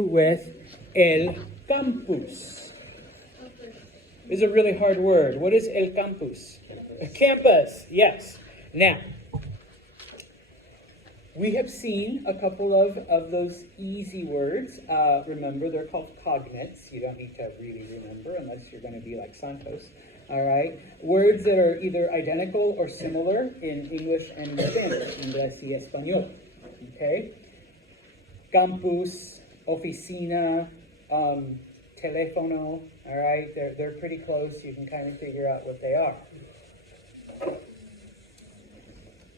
with el campus. This is a really hard word. What is el campus? A campus, yes. Now, we have seen a couple of those easy words. Remember, they're called cognates. You don't need to really remember unless you're going to be like Santos. All right? Words that are either identical or similar in English and Spanish, Inglés y Español. Okay? Campus, oficina, teléfono. All right? They're pretty close. You can kind of figure out what they are.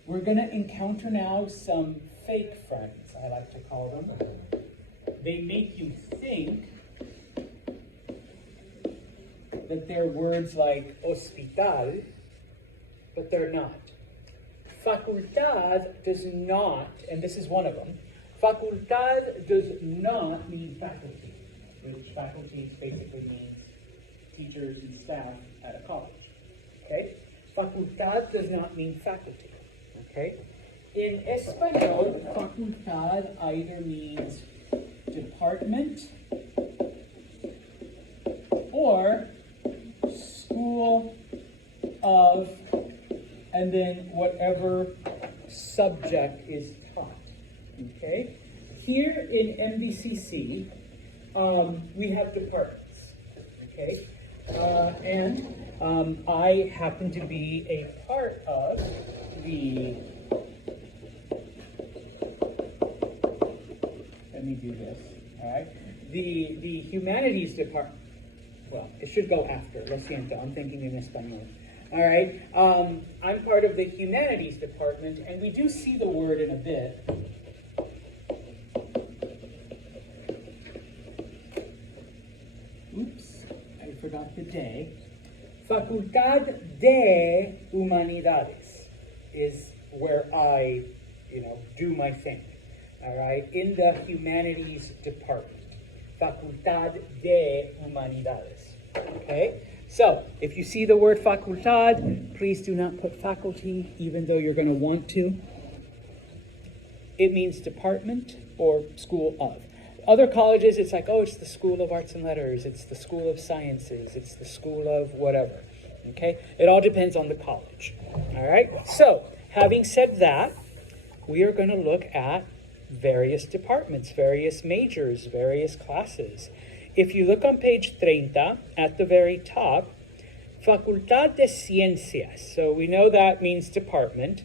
We're going to encounter now some fake friends, I like to call them. They make you think that they're words like hospital, but they're not. Facultad does not, and this is one of them, facultad does not mean faculty, which faculty basically means teachers and staff at a college. Okay? Facultad does not mean faculty. Okay? In Espanol, facultad either means department or school of, and then whatever subject is taught. Okay? Here in MDCC, we have departments. Okay? And I happen to be a part of let me do this, all right? The humanities department, well, it should go after, lo siento, I'm thinking in Espanol. All right, I'm part of the humanities department, and we do see the word in a bit. Oops, I forgot the de. Facultad de Humanidades is where I, do my thing, all right, in the humanities department. Facultad de Humanidades, okay? So, if you see the word facultad, please do not put faculty, even though you're going to want to. It means department or school of. Other colleges, it's like, oh, it's the School of Arts and Letters, it's the School of Sciences, it's the School of whatever, okay? It all depends on the college, all right? So, having said that, we are going to look at various departments, various majors, various classes. If you look on page 30, at the very top, Facultad de Ciencias. So we know that means department,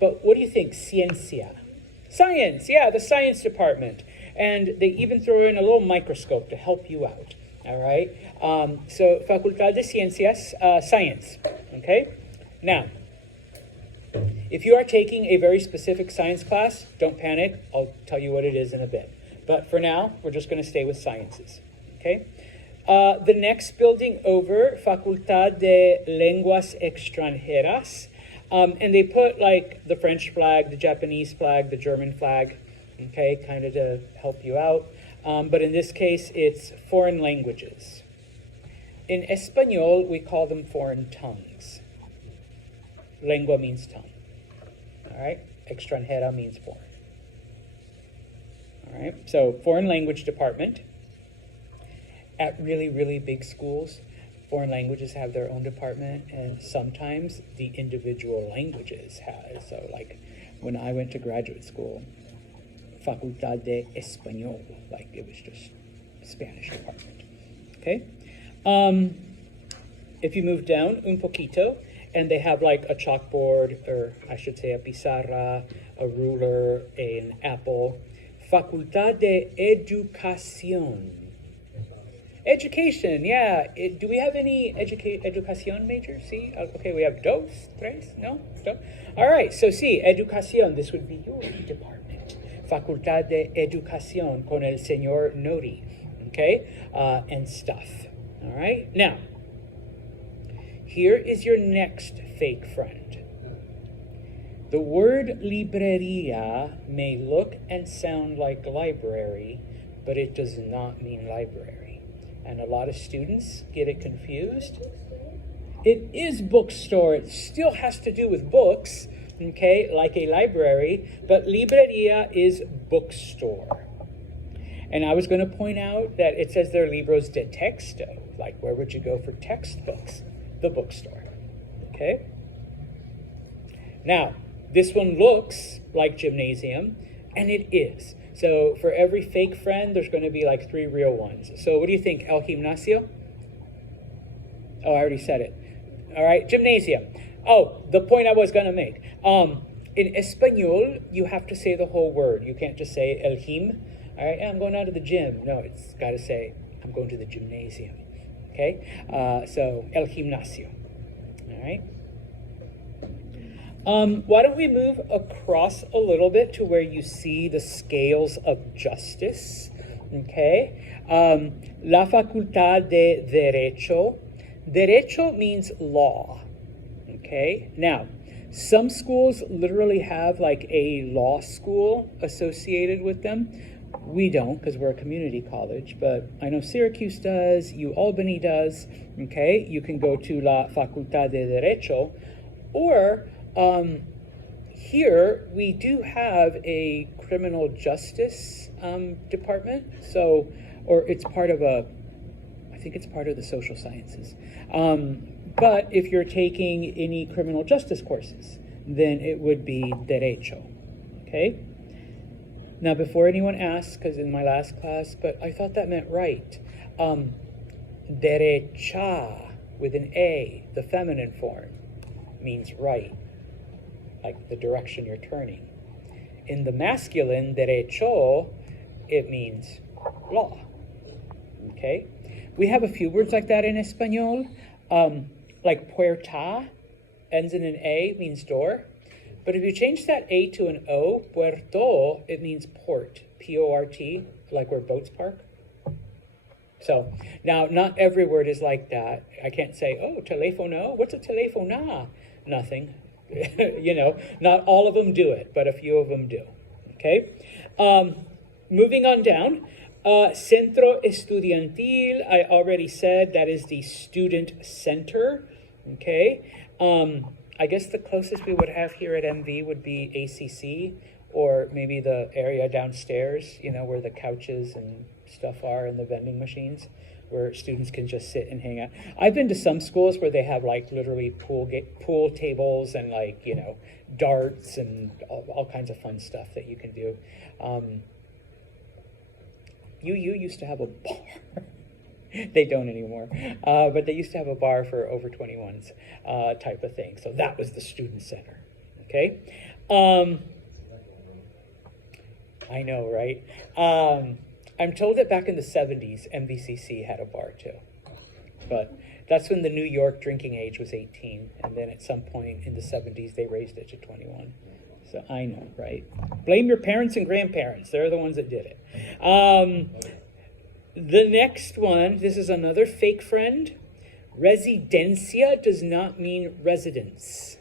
but what do you think, ciencia? Science, yeah, the science department. And they even throw in a little microscope to help you out, all right? So Facultad de Ciencias, science, okay? Now, if you are taking a very specific science class, don't panic. I'll tell you what it is in a bit. But for now, we're just going to stay with sciences, okay? The next building over, Facultad de Lenguas Extranjeras. And they put like the French flag, the Japanese flag, the German flag, okay, kind of to help you out. But in this case, it's foreign languages. In Espanol, we call them foreign tongues. Lengua means tongue. All right? Extranjera means foreign. All right? So, foreign language department. At really, really big schools, foreign languages have their own department, and sometimes the individual languages have. So, like when I went to graduate school, Facultad de Español, like it was just Spanish department. Okay? If you move down un poquito, and they have like a chalkboard, or I should say a pizarra, a ruler, an apple. Facultad de Educación. Education, yeah. Do we have any educación majors? See? Okay, we have dos, tres, no? Dos? All right, so sí, educación, this would be your department. Facultad de Educación con el señor Nori, okay? And stuff, all right? Now, here is your next fake friend. The word librería may look and sound like library, but it does not mean library. And a lot of students get it confused. It is bookstore. It still has to do with books, okay, like a library, but librería is bookstore. And I was going to point out that it says there libros de texto. Like, where would you go for textbooks? The bookstore. Okay? Now, this one looks like gymnasium, and it is. So for every fake friend, there's going to be like 3 real ones. So what do you think? El gimnasio? Oh, I already said it. All right, gymnasium. Oh, the point I was going to make. In Espanol, you have to say the whole word. You can't just say el gym. All right, I'm going out to the gym. No, it's got to say, I'm going to the gymnasium. Okay? So, el gimnasio. All right? Why don't we move across a little bit to where you see the scales of justice? Okay? La Facultad de Derecho. Derecho means law. Okay? Now, some schools literally have like a law school associated with them. We don't, because we're a community college, but I know Syracuse does, UAlbany does. Okay? You can go to La Facultad de Derecho, or here we do have a criminal justice department. So, or it's part of I think it's part of the social sciences. But if you're taking any criminal justice courses, then it would be derecho. Okay? Now, before anyone asks, because in my last class, but I thought that meant right. Derecha with an A, the feminine form, means right, like the direction you're turning. In the masculine, derecho, it means law. Okay? We have a few words like that in Espanol. Like puerta ends in an A, means door. But if you change that A to an O, puerto, it means port, P-O-R-T, like where boats park. So now, not every word is like that. I can't say, oh, teléfono, what's a teléfona? Nothing. You know, not all of them do it, but a few of them do. Okay? Moving on down. Centro Estudiantil, I already said that is the student center. Okay? I guess the closest we would have here at MV would be ACC, or maybe the area downstairs, you know, where the couches and stuff are and the vending machines, where students can just sit and hang out. I've been to some schools where they have like literally pool tables and like, you know, darts and all kinds of fun stuff that you can do. UU used to have a bar. They don't anymore. But they used to have a bar for over 21s type of thing. So that was the student center. Okay? I know, right? I'm told that back in the 70s, MVCC had a bar too. But that's when the New York drinking age was 18. And then at some point in the 70s, they raised it to 21. So I know, right? Blame your parents and grandparents. They're the ones that did it. The next one, this is another fake friend. Residencia does not mean residence.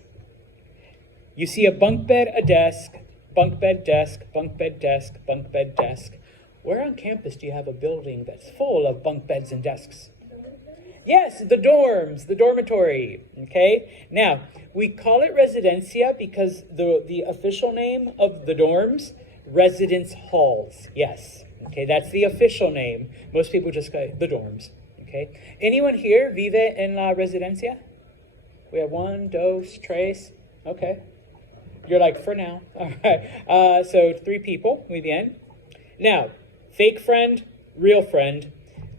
You see a bunk bed, a desk, bunk bed, desk, bunk bed, desk, bunk bed, desk. Where on campus do you have a building that's full of bunk beds and desks? Yes, the dorms, the dormitory, okay? Now, we call it residencia because the official name of the dorms, residence halls, yes. Okay, that's the official name. Most people just go, the dorms, okay? Anyone here vive en la residencia? We have 1, 2, 3, okay. You're like, for now, all right. So 3 people, muy bien. Now, fake friend, real friend.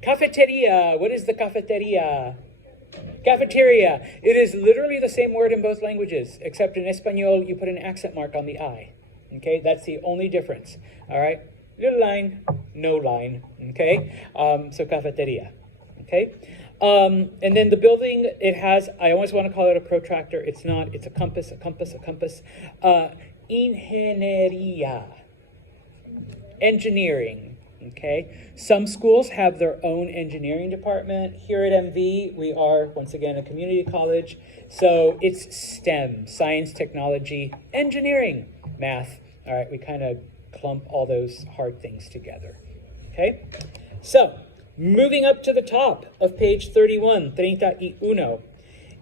Cafeteria, what is the cafeteria? Cafeteria. It is literally the same word in both languages, except in Espanol, you put an accent mark on the I. Okay, that's the only difference, all right? Little line, no line, okay? So cafeteria, okay? And then the building, it has, I always want to call it a protractor. It's not, it's a compass, a compass, a compass. Ingeniería, engineering, okay? Some schools have their own engineering department. Here at MV, we are, once again, a community college. So it's STEM, science, technology, engineering, math. All right, we kind of clump all those hard things together, okay? So, moving up to the top of page 31, 31.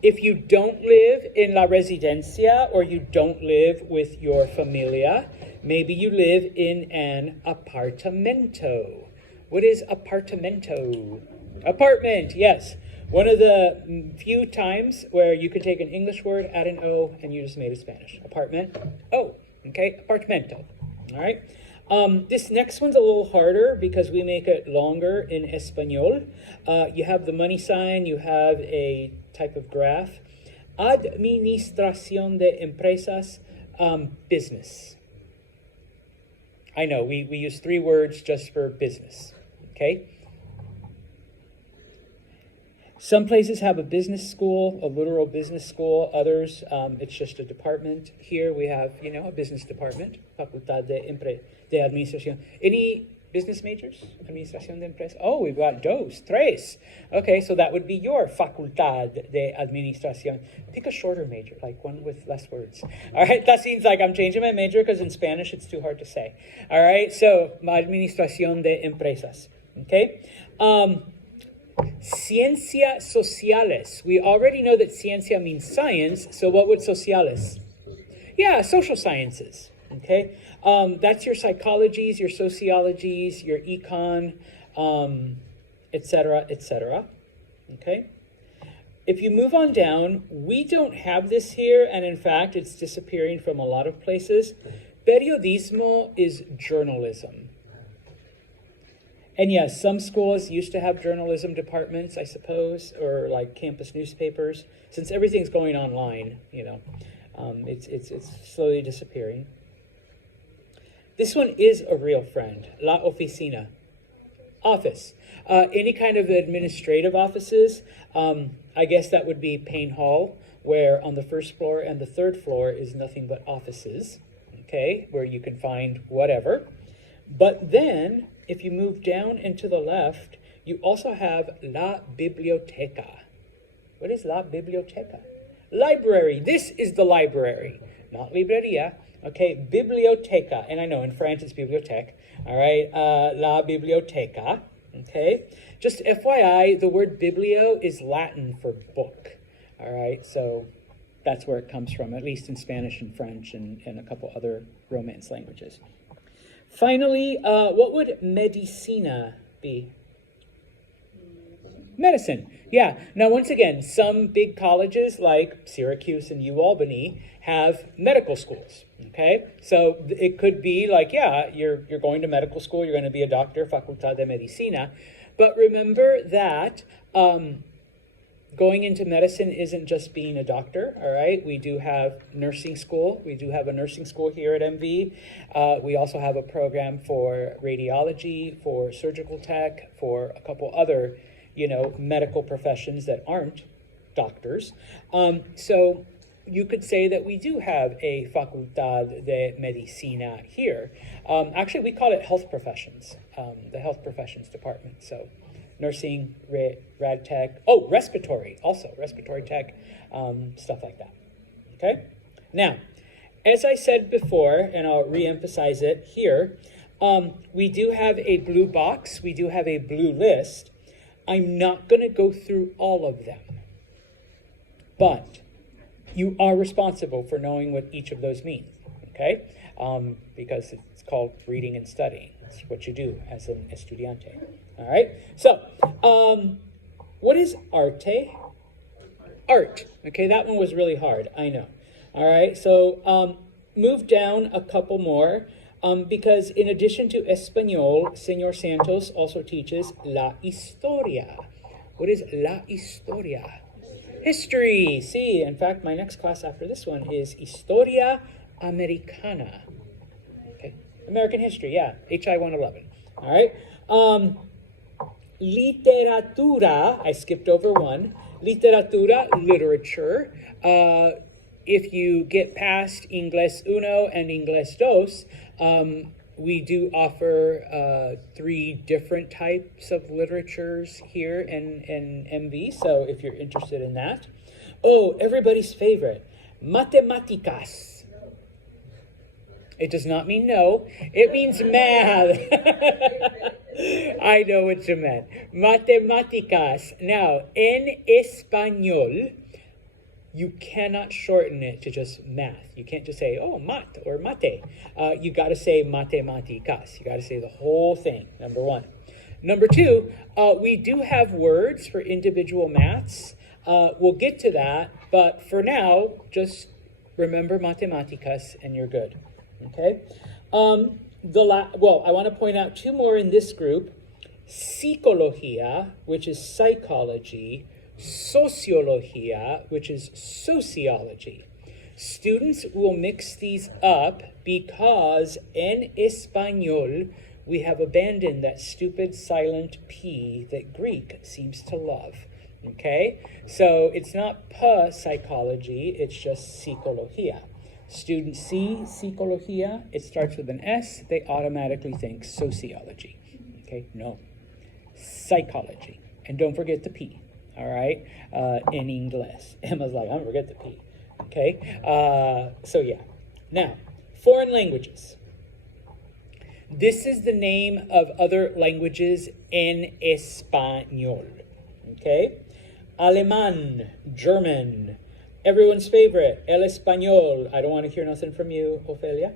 If you don't live in la residencia, or you don't live with your familia, maybe you live in an apartamento. What is apartamento? Apartment, yes. One of the few times where you could take an English word, add an O, and you just made it Spanish. Apartment, O, okay, apartamento, all right? This next one's a little harder because we make it longer in Espanol. You have the money sign, you have a type of graph. Administración de empresas, business. I know, we use 3 words just for business, okay? Some places have a business school, a literal business school. Others, it's just a department. Here we have, a business department, Facultad de Administración. Any business majors? Administración de Empresas? Oh, we've got dos, tres. Okay, so that would be your Facultad de Administración. Pick a shorter major, like one with less words. All right, that seems like I'm changing my major because in Spanish it's too hard to say. All right, so Administración de Empresas. Okay. Ciencia sociales. We already know that ciencia means science, so what would sociales? Yeah, social sciences, okay? That's your psychologies, your sociologies, your econ, etc., etc., okay? If you move on down, we don't have this here, and in fact, it's disappearing from a lot of places. Periodismo is journalism. And yes, some schools used to have journalism departments, I suppose, or like campus newspapers. Since everything's going online, it's slowly disappearing. This one is a real friend, la oficina, office. Any kind of administrative offices, I guess that would be Payne Hall, where on the first floor and the third floor is nothing but offices, okay, where you can find whatever. But then, if you move down and to the left, you also have la biblioteca. What is la biblioteca? Library. This is the library, not libreria. Okay, biblioteca. And I know in France it's bibliothèque. All right, la biblioteca. Okay, just FYI, the word biblio is Latin for book. All right, so that's where it comes from, at least in Spanish and French and a couple other Romance languages. Finally, what would medicina be? Medicine. Yeah. Now, once again, some big colleges like Syracuse and UAlbany have medical schools. Okay, so it could be like, yeah, you're going to medical school, you're going to be a doctor, Facultad de Medicina. But remember that going into medicine isn't just being a doctor, all right? We do have nursing school. We do have a nursing school here at MV. We also have a program for radiology, for surgical tech, for a couple other, medical professions that aren't doctors. So you could say that we do have a Facultad de Medicina here. Actually, we call it health professions, the health professions department. So nursing, rad tech, respiratory tech, stuff like that, okay? Now, as I said before, and I'll re-emphasize it here, we do have a blue box, we do have a blue list. I'm not gonna go through all of them, but you are responsible for knowing what each of those means, okay? Because it's called reading and studying. That's what you do as an estudiante. All right, so what is arte? Art, okay, that one was really hard, I know. All right, so move down a couple more because in addition to Espanol, Señor Santos also teaches la historia. What is la historia? History, see, in fact, my next class after this one is Historia Americana. Okay, American history, yeah, HI 111, all right? Literatura, I skipped over one. Literatura, literature. If you get past Inglés Uno and Inglés Dos, we do offer 3 different types of literatures here in MV, so if you're interested in that. Oh, everybody's favorite, matemáticas. It does not mean no, it means math. I know what you meant. Matemáticas. Now, en español, you cannot shorten it to just math. You can't just say, oh, mat or mate. You got to say matemáticas. You got to say the whole thing, number one. Number two, we do have words for individual maths. We'll get to that, but for now, just remember matemáticas and you're good. Okay? I want to point out two more in this group. Psicología, which is psychology. Sociología, which is sociology. Students will mix these up because en español, we have abandoned that stupid silent P that Greek seems to love. Okay? So it's not psychology, it's just psicología. Students see psicología, it starts with an S, they automatically think sociology. Okay? No. Psychology. And don't forget the P. All right? In English. Emma's like, I don't forget the P. Okay? So yeah. Now, foreign languages. This is the name of other languages en español. Okay? Alemán, German. Everyone's favorite, el español. I don't want to hear nothing from you, Ophelia.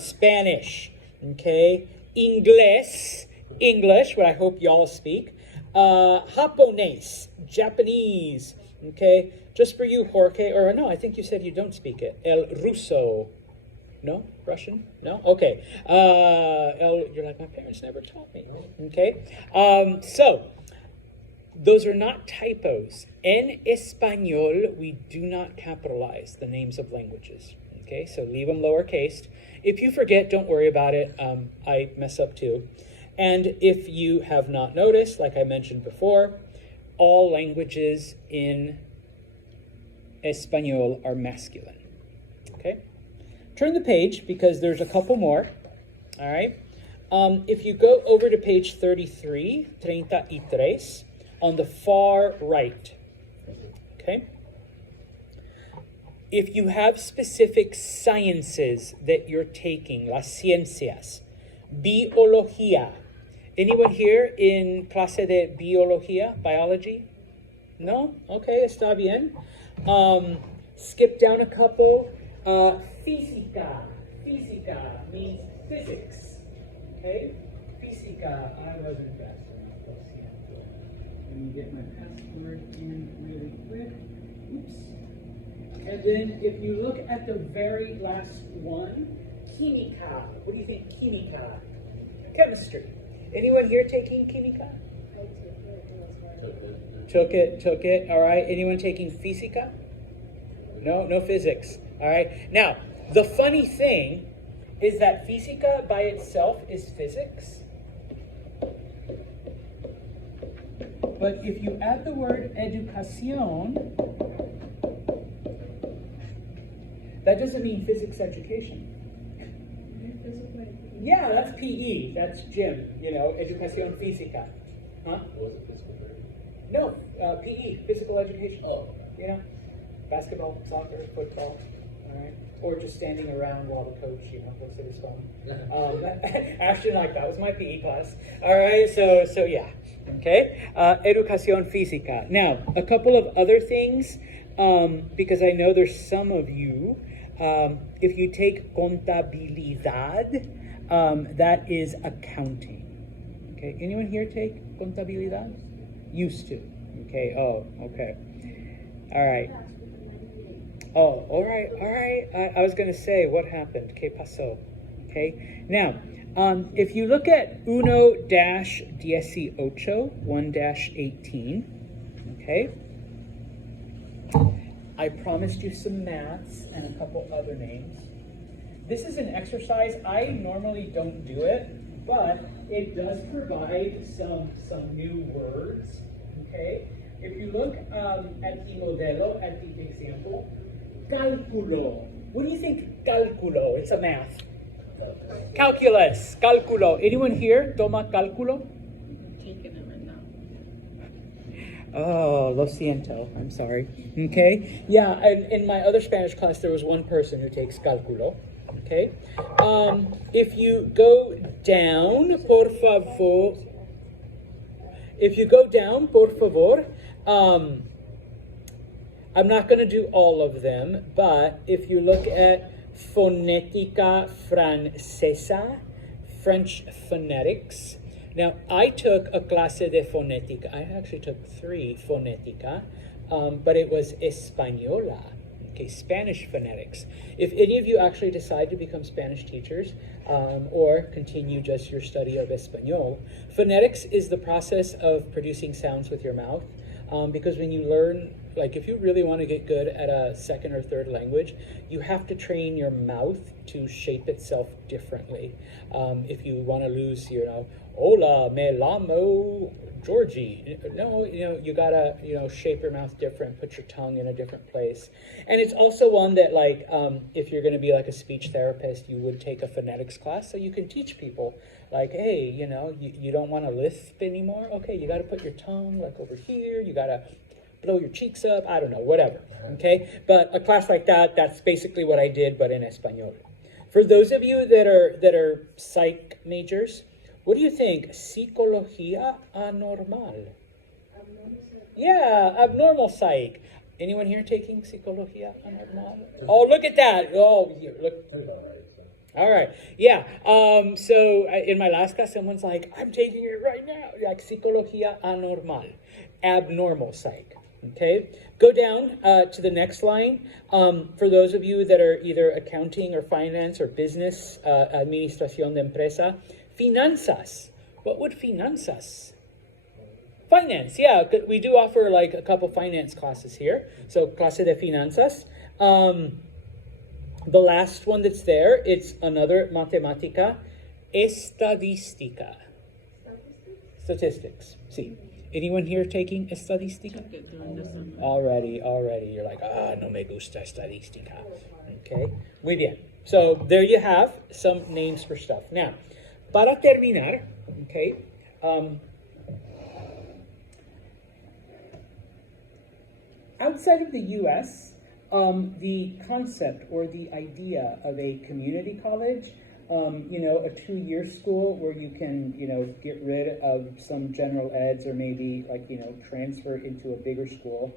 Spanish. Okay? Inglés, English, what I hope y'all speak. Japonés, Japanese. Okay? Just for you, Jorge, or no, I think you said you don't speak it. El ruso. No? Russian? No? Okay. You're like, my parents never taught me. Okay? So, those are not typos. En español, we do not capitalize the names of languages. Okay? So leave them lowercase. If you forget, don't worry about it. I mess up too. And if you have not noticed, like I mentioned before, all languages in español are masculine. Okay? Turn the page because there's a couple more. All right? If you go over to page 33, 33, on the far right. Okay? If you have specific sciences that you're taking, las ciencias, biología. Anyone here in clase de biología, biology? No? Okay, está bien. Skip down a couple. Física. Física means physics. Okay? Física. I wasn't fast enough. Let me get my password in really quick. Oops. And then if you look at the very last one, química. What do you think química? Chemistry. Anyone here taking química? Took it. All right. Anyone taking física? No physics. All right. Now, the funny thing is that física by itself is physics. But if you add the word educación, that doesn't mean physics education. Yeah, that's PE. That's gym. You know, educación física. Huh? What was it, physical therapy? No, PE, physical education. Oh. You know, basketball, soccer, football. All right. Or just standing around while the coach, looks at his phone. Ashton, like, that was my PE class. All right, so yeah. Okay. Educación física. Now, a couple of other things, because I know there's some of you. If you take contabilidad, that is accounting. Okay. Anyone here take contabilidad? Used to. Okay. Oh, okay. All right. Oh, all right. I was going to say, what happened? ¿Qué pasó? Okay. Now, if you look at 1-18, 1-18, okay, I promised you some maths and a couple other names. This is an exercise. I normally don't do it, but it does provide some new words, okay? If you look at the modelo, at the example, cálculo. What do you think cálculo? It's a math. Calculus, cálculo. Anyone here toma cálculo? I'm taking it right now. Oh, lo siento. I'm sorry. Okay. Yeah, and in my other Spanish class, there was one person who takes cálculo. Okay. If you go down, por favor. If you go down, por favor. I'm not going to do all of them, but if you look at Fonética Francesa, French phonetics, Now, I took a clase de fonética. I actually took 3 fonética, but it was española, okay, Spanish phonetics. If any of you actually decide to become Spanish teachers or continue just your study of Español, phonetics is the process of producing sounds with your mouth. Because when you learn, like if you really want to get good at a second or third language, you have to train your mouth to shape itself differently. If you want to lose, hola, me llamo Georgie. No, you gotta, shape your mouth different, put your tongue in a different place. And it's also one that, like, if you're going to be like a speech therapist, you would take a phonetics class so you can teach people, like, hey, you don't want to lisp anymore. Okay, you got to put your tongue like over here. You got to blow your cheeks up. I don't know, whatever. Okay, but a class like that, that's basically what I did, but in Espanol. For those of you that are psych majors, what do you think? Psicología anormal. Yeah, abnormal psych. Anyone here taking Psicología anormal? Oh, look at that. Oh, look. All right. Yeah. So in my last class, someone's like, I'm taking it right now. Like Psicología anormal. Abnormal psych. Okay. Go down to the next line. For those of you that are either accounting or finance or business, administración de empresa, finanzas. What would finanzas? Finance, yeah. We do offer like a couple finance classes here. So, clase de finanzas. The last one that's there, it's another matemática. Estadística. Statistics. See. Anyone here taking estadística? Already. You're like, no me gusta estadística. Okay. Muy bien. So, there you have some names for stuff. Now, para terminar, okay, outside of the U.S., the concept or the idea of a community college, a 2-year school where you can, get rid of some general eds or maybe transfer into a bigger school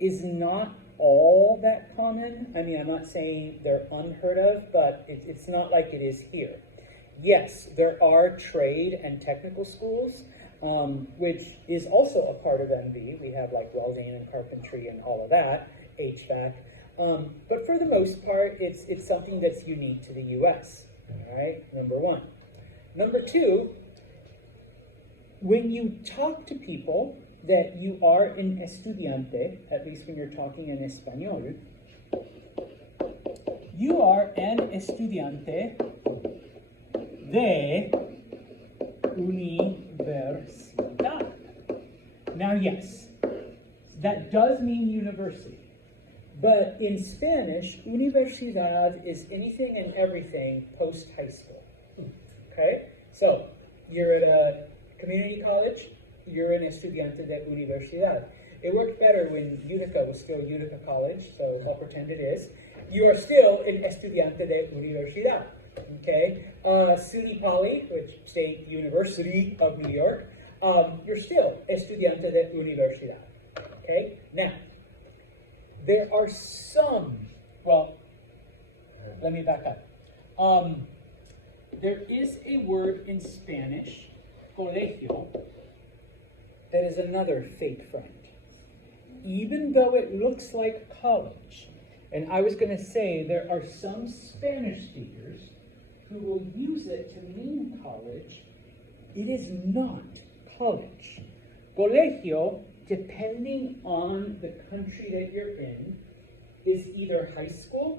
is not all that common. I mean, I'm not saying they're unheard of, but it's not like it is here. Yes, there are trade and technical schools, which is also a part of MB. We have like welding and carpentry and all of that, HVAC. But for the most part, it's something that's unique to the U.S., all right, number one. Number two, when you talk to people that you are an estudiante, at least when you're talking in Espanol, you are an estudiante de universidad. Now, yes, that does mean university. But in Spanish, universidad is anything and everything post-high school. Okay? So, you're at a community college, you're an estudiante de universidad. It worked better when Utica was still Utica College, so I'll pretend it is. You are still an estudiante de universidad. Okay? SUNY Poly, which State University of New York, you're still estudiante de universidad. Okay? Now, there are some, let me back up. There is a word in Spanish, colegio, that is another fake friend. Even though it looks like college, and I was going to say there are some Spanish speakers who will use it to mean college, it is not college. Colegio, depending on the country that you're in, is either high school,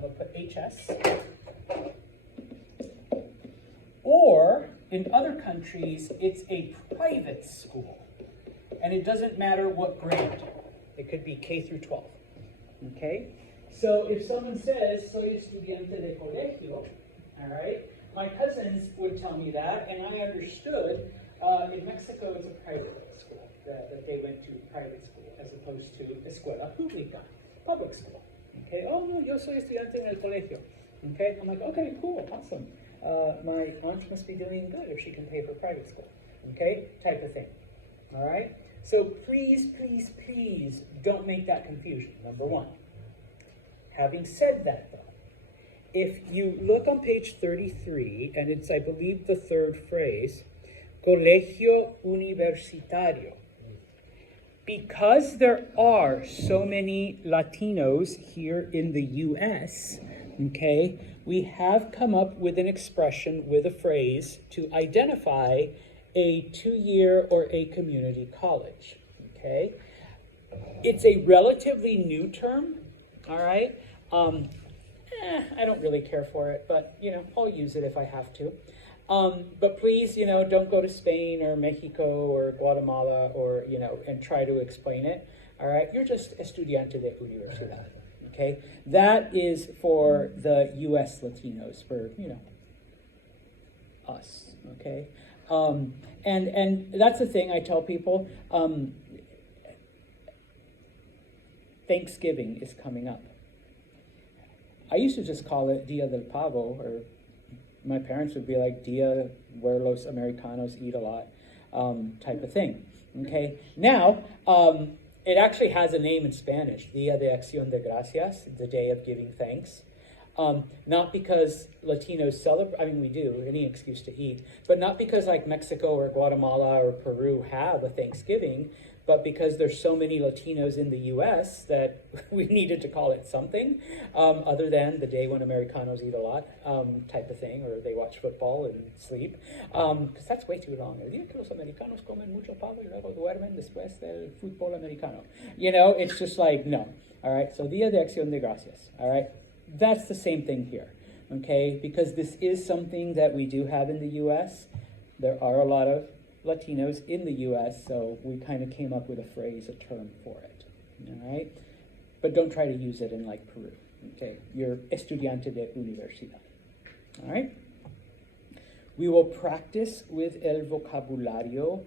I'll put HS, or in other countries, it's a private school. And it doesn't matter what grade. It could be K through 12. Okay? So if someone says, soy estudiante de colegio, all right, my cousins would tell me that, and I understood in Mexico it's a private school, that they went to private school as opposed to escuela pública, public school. Okay, oh no, yo soy estudiante en el colegio. Okay, I'm like, okay, cool, awesome. My aunt must be doing good if she can pay for private school. Okay, type of thing. All right, so please, please, please don't make that confusion, number one. Having said that, though, if you look on page 33, and it's, I believe, the third phrase, Colegio Universitario. Because there are so many Latinos here in the U.S., okay, we have come up with an expression, with a phrase, to identify a two-year or a community college, okay? It's a relatively new term, all right? I don't really care for it, but, I'll use it if I have to. But please, don't go to Spain or Mexico or Guatemala or, and try to explain it, all right? You're just estudiante de universidad, okay? That is for the U.S. Latinos, for, us, okay? And that's the thing I tell people. Thanksgiving is coming up. I used to just call it Dia del Pavo, or my parents would be like, Dia where los Americanos eat a lot, type of thing, okay? Now, it actually has a name in Spanish, Dia de Acción de Gracias, the Day of Giving Thanks. Not because Latinos celebrate, we do, any excuse to eat, but not because like Mexico or Guatemala or Peru have a Thanksgiving, but because there's so many Latinos in the U.S. that we needed to call it something other than the day when Americanos eat a lot, type of thing, or they watch football and sleep, because that's way too long. El día que los americanos comen mucho pavo y luego duermen después del fútbol americano. It's just like, no. All right, so Dia de Acción de Gracias, all right? That's the same thing here, okay? Because this is something that we do have in the U.S. There are a lot of Latinos in the U.S., so we kind of came up with a phrase, a term for it, all right? But don't try to use it in like Peru, okay? You're estudiante de universidad, all right? We will practice with el vocabulario,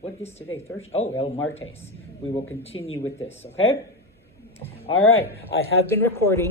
what is today, Thursday? Oh, el martes. We will continue with this, okay? All right, I have been recording.